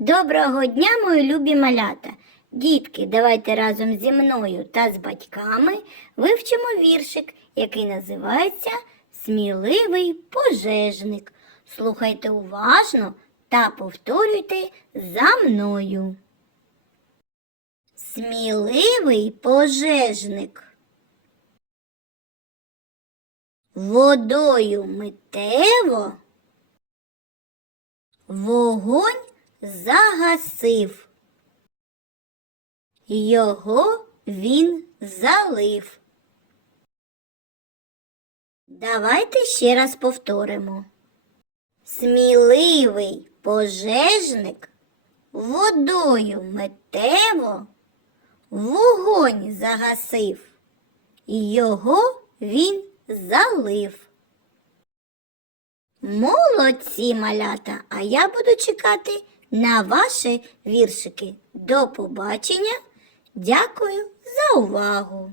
Доброго дня, мої любі малята! Дітки, давайте разом зі мною та з батьками вивчимо віршик, який називається Сміливий пожежник. Слухайте уважно та повторюйте за мною. Сміливий пожежник. Водою митево вогонь загасив. Його він залив. Давайте ще раз повторимо. Сміливий пожежник водою метево вогонь загасив. Його він залив. Молодці, малята! А я буду чекати на ваші віршики. До побачення. Дякую за увагу!